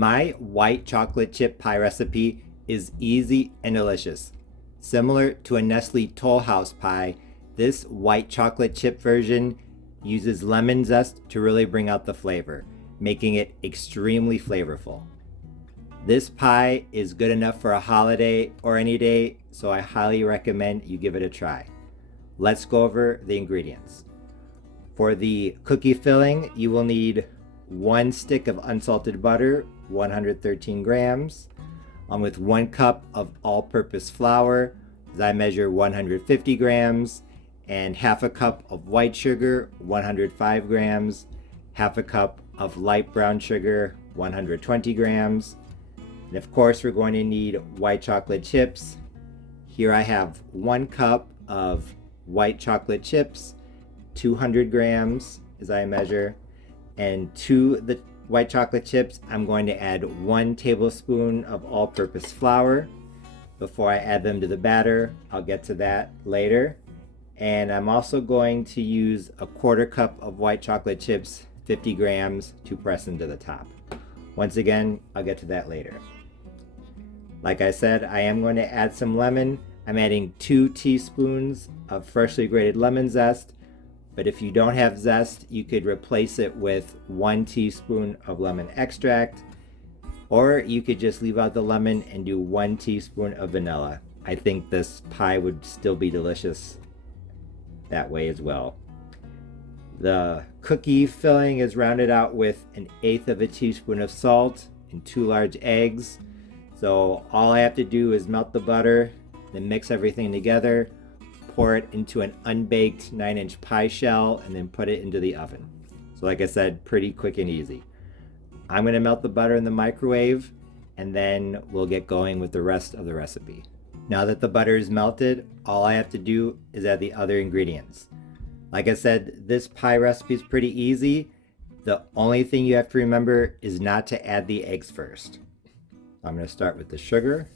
My white chocolate chip pie recipe is easy and delicious. Similar to a Nestle Tollhouse pie, this white chocolate chip version uses lemon zest to really bring out the flavor, making it extremely flavorful. This pie is good enough for a holiday or any day, so I highly recommend you give it a try. Let's go over the ingredients. For the cookie filling, you will need 1 stick of unsalted butter, 113 grams, along with 1 cup of all-purpose flour, as I measure 150 grams, and half a cup of white sugar, 105 grams, half a cup of light brown sugar, 120 grams, and of course we're going to need white chocolate chips. Here I have 1 cup of white chocolate chips, 200 grams as I measure, and to the white chocolate chips I'm going to add 1 tablespoon of all-purpose flour. Before I add them to the batter, I'll get to that later. And I'm also going to use a 1/4 cup of white chocolate chips, 50 grams, to press into the top. Once again, I'll get to that later. Like I said, I am going to add some lemon. I'm adding 2 teaspoons of freshly grated lemon zest, but if you don't have zest, you could replace it with 1 teaspoon of lemon extract, or you could just leave out the lemon and do 1 teaspoon of vanilla. I think this pie would still be delicious that way as well. The cookie filling is rounded out with 1/8 of a teaspoon of salt and 2 large eggs. So all I have to do is melt the butter, then mix everything together, pour it into an unbaked 9-inch pie shell, and then put it into the oven. So like I said, pretty quick and easy. I'm going to melt the butter in the microwave, and then we'll get going with the rest of the recipe. Now that the butter is melted, all I have to do is add the other ingredients. Like I said, this pie recipe is pretty easy. The only thing you have to remember is not to add the eggs first. I'm going to start with the sugar.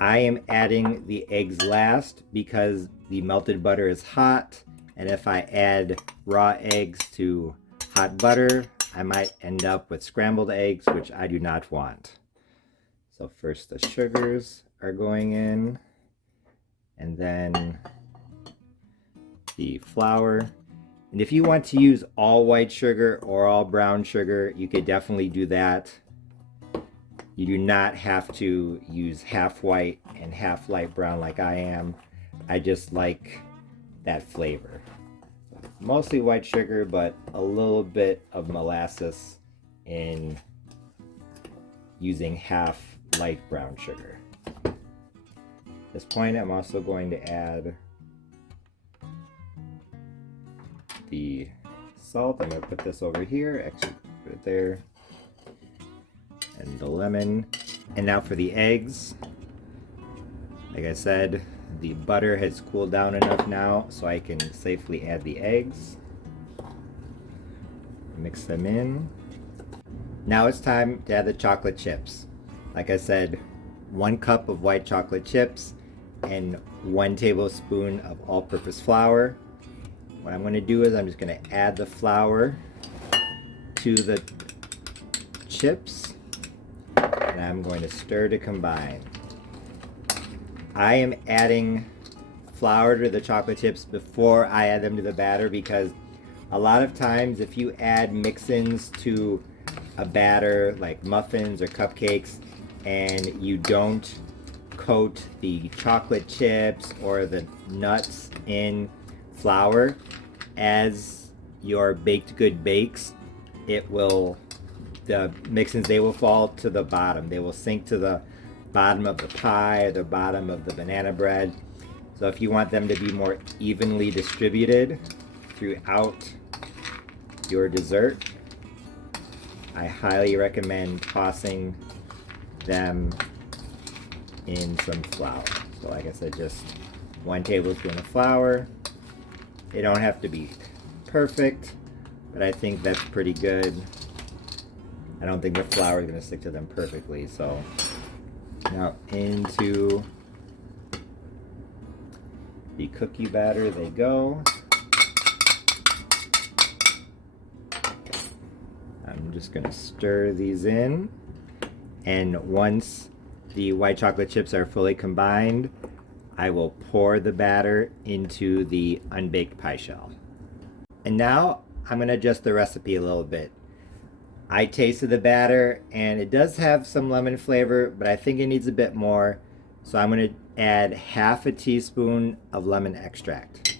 I am adding the eggs last because the melted butter is hot, and if I add raw eggs to hot butter, I might end up with scrambled eggs, which I do not want. So first the sugars are going in, and then the flour. And if you want to use all white sugar or all brown sugar, you could definitely do that. You do not have to use half white and half light brown like I am. I just like that flavor. Mostly white sugar, but a little bit of molasses in using half light brown sugar. At this point, I'm also going to add the salt. I'm going to put this over here, actually put it there, and the lemon. And now for the eggs. Like I said, the butter has cooled down enough now so I can safely add the eggs. Mix them in. Now it's time to add the chocolate chips. Like I said, 1 cup of white chocolate chips and 1 tablespoon of all-purpose flour. What I'm going to do is I'm just going to add the flour to the chips, and I'm going to stir to combine. I am adding flour to the chocolate chips before I add them to the batter because a lot of times if you add mix-ins to a batter like muffins or cupcakes and you don't coat the chocolate chips or the nuts in flour, as your baked good bakes, the mix-ins, they will fall to the bottom. They will sink to the bottom of the pie or the bottom of the banana bread. So if you want them to be more evenly distributed throughout your dessert, I highly recommend tossing them in some flour. So like I said, just 1 tablespoon of flour. They don't have to be perfect, but I think that's pretty good. I don't think the flour is going to stick to them perfectly. So now into the cookie batter they go. I'm just going to stir these in, and once the white chocolate chips are fully combined, I will pour the batter into the unbaked pie shell. And now I'm going to adjust the recipe a little bit. I tasted the batter and it does have some lemon flavor, but I think it needs a bit more. So I'm going to add half a teaspoon of lemon extract.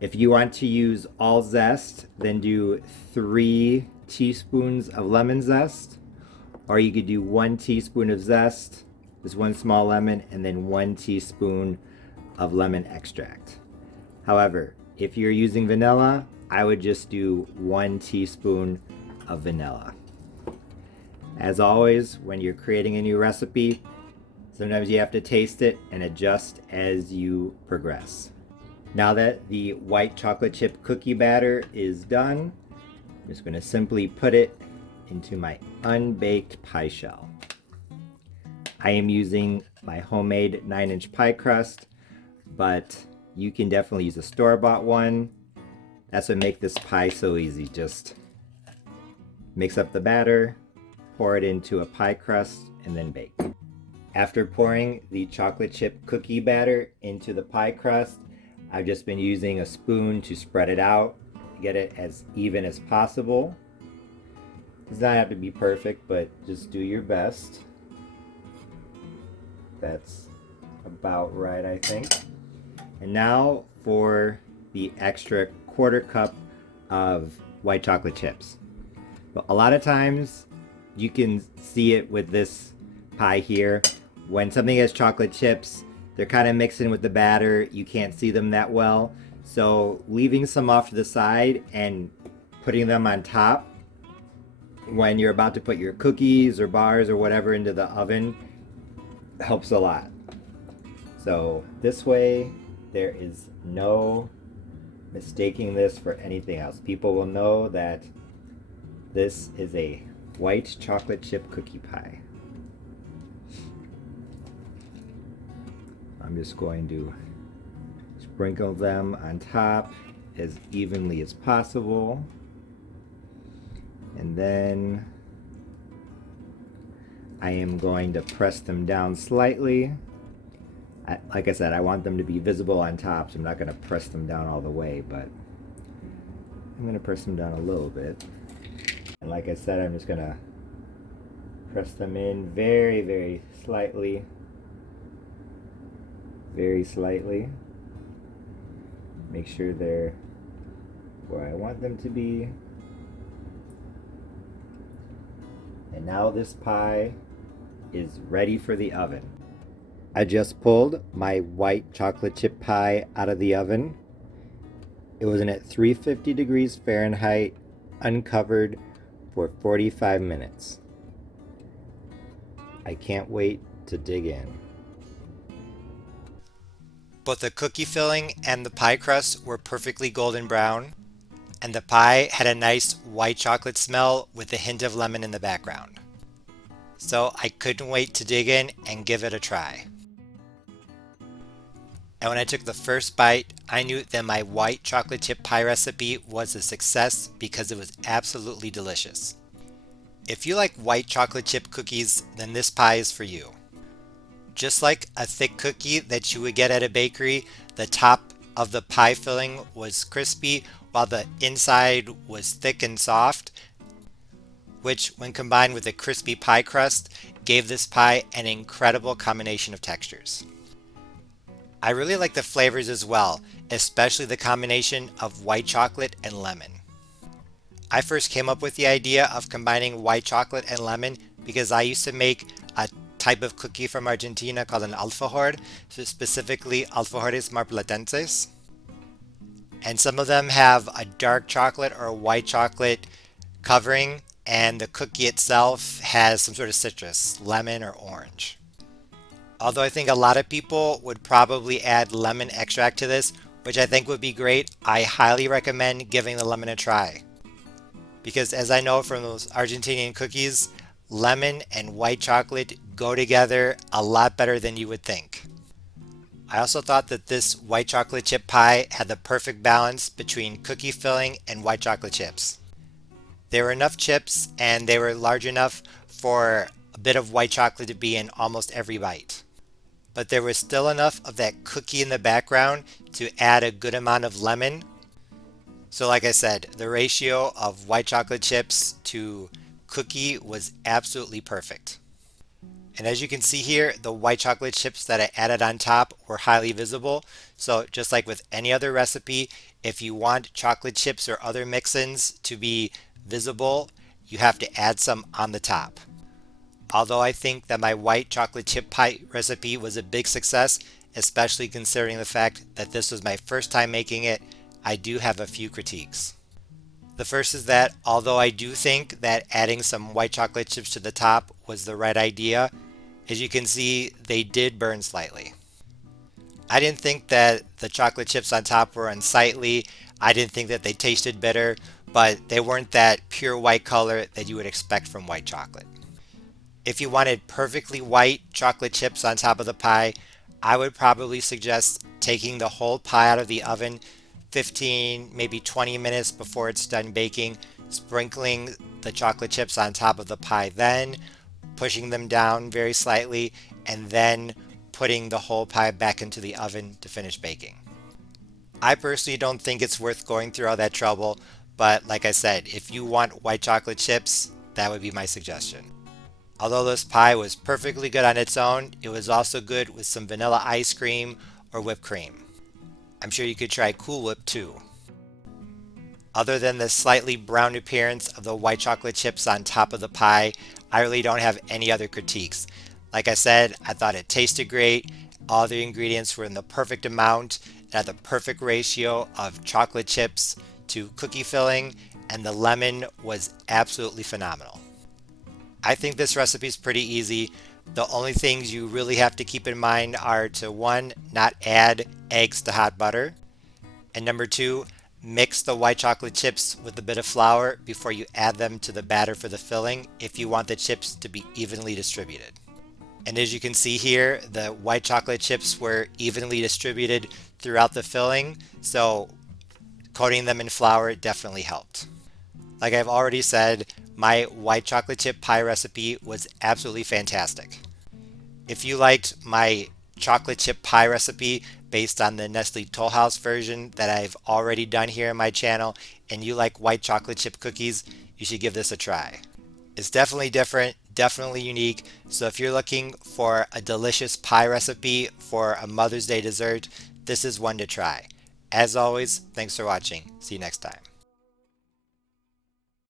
If you want to use all zest, then do 3 teaspoons of lemon zest. Or you could do 1 teaspoon of zest, just 1 small lemon, and then 1 teaspoon of lemon extract. However, if you're using vanilla, I would just do 1 teaspoon of vanilla. As always, when you're creating a new recipe, sometimes you have to taste it and adjust as you progress. Now that the white chocolate chip cookie batter is done, I'm just going to simply put it into my unbaked pie shell. I am using my homemade 9-inch pie crust, but you can definitely use a store-bought one. That's what makes this pie so easy. Just mix up the batter, pour it into a pie crust, and then bake. After pouring the chocolate chip cookie batter into the pie crust, I've just been using a spoon to spread it out, get it as even as possible. It does not have to be perfect, but just do your best. That's about right, I think. And now for the extra 1/4 cup of white chocolate chips. But a lot of times you can see it with this pie here. When something has chocolate chips, they're kind of mixing with the batter. You can't see them that well. So leaving some off to the side and putting them on top when you're about to put your cookies or bars or whatever into the oven helps a lot. So this way there is no mistaking this for anything else. People will know that this is a white chocolate chip cookie pie. I'm just going to sprinkle them on top as evenly as possible. And then I am going to press them down slightly. Like I said, I want them to be visible on top, so I'm not going to press them down all the way, but I'm going to press them down a little bit. And like I said, I'm just going to press them in very, very slightly. Very slightly. Make sure they're where I want them to be. And now this pie is ready for the oven. I just pulled my white chocolate chip pie out of the oven. It was in at 350 degrees Fahrenheit, uncovered for 45 minutes. I can't wait to dig in. Both the cookie filling and the pie crust were perfectly golden brown, and the pie had a nice white chocolate smell with a hint of lemon in the background. So I couldn't wait to dig in and give it a try. And when I took the first bite, I knew that my white chocolate chip pie recipe was a success because it was absolutely delicious. If you like white chocolate chip cookies, then this pie is for you. Just like a thick cookie that you would get at a bakery, the top of the pie filling was crispy while the inside was thick and soft, which when combined with a crispy pie crust gave this pie an incredible combination of textures. I really like the flavors as well, especially the combination of white chocolate and lemon. I first came up with the idea of combining white chocolate and lemon because I used to make a type of cookie from Argentina called an alfajor, so specifically alfajores marplatenses. And some of them have a dark chocolate or a white chocolate covering, and the cookie itself has some sort of citrus, lemon or orange. Although I think a lot of people would probably add lemon extract to this, which I think would be great, I highly recommend giving the lemon a try. Because as I know from those Argentinian cookies, lemon and white chocolate go together a lot better than you would think. I also thought that this white chocolate chip pie had the perfect balance between cookie filling and white chocolate chips. There were enough chips and they were large enough for a bit of white chocolate to be in almost every bite. But there was still enough of that cookie in the background to add a good amount of lemon. So like I said, the ratio of white chocolate chips to cookie was absolutely perfect. And as you can see here, the white chocolate chips that I added on top were highly visible. So just like with any other recipe, if you want chocolate chips or other mix-ins to be visible, you have to add some on the top. Although I think that my white chocolate chip pie recipe was a big success, especially considering the fact that this was my first time making it, I do have a few critiques. The first is that although I do think that adding some white chocolate chips to the top was the right idea, as you can see, they did burn slightly. I didn't think that the chocolate chips on top were unsightly. I didn't think that they tasted bitter, but they weren't that pure white color that you would expect from white chocolate. If you wanted perfectly white chocolate chips on top of the pie, I would probably suggest taking the whole pie out of the oven 15, maybe 20 minutes before it's done baking, sprinkling the chocolate chips on top of the pie then, pushing them down very slightly, and then putting the whole pie back into the oven to finish baking. I personally don't think it's worth going through all that trouble, but like I said, if you want white chocolate chips, that would be my suggestion. Although this pie was perfectly good on its own, it was also good with some vanilla ice cream or whipped cream. I'm sure you could try Cool Whip too. Other than the slightly brown appearance of the white chocolate chips on top of the pie, I really don't have any other critiques. Like I said, I thought it tasted great, all the ingredients were in the perfect amount, it had the perfect ratio of chocolate chips to cookie filling, and the lemon was absolutely phenomenal. I think this recipe is pretty easy. The only things you really have to keep in mind are to one, not add eggs to hot butter, and number two, mix the white chocolate chips with a bit of flour before you add them to the batter for the filling if you want the chips to be evenly distributed. And as you can see here, the white chocolate chips were evenly distributed throughout the filling, so coating them in flour definitely helped. Like I've already said, my white chocolate chip pie recipe was absolutely fantastic. If you liked my chocolate chip pie recipe based on the Nestle Tollhouse version that I've already done here on my channel, and you like white chocolate chip cookies, you should give this a try. It's definitely different, definitely unique, so if you're looking for a delicious pie recipe for a Mother's Day dessert, this is one to try. As always, thanks for watching. See you next time.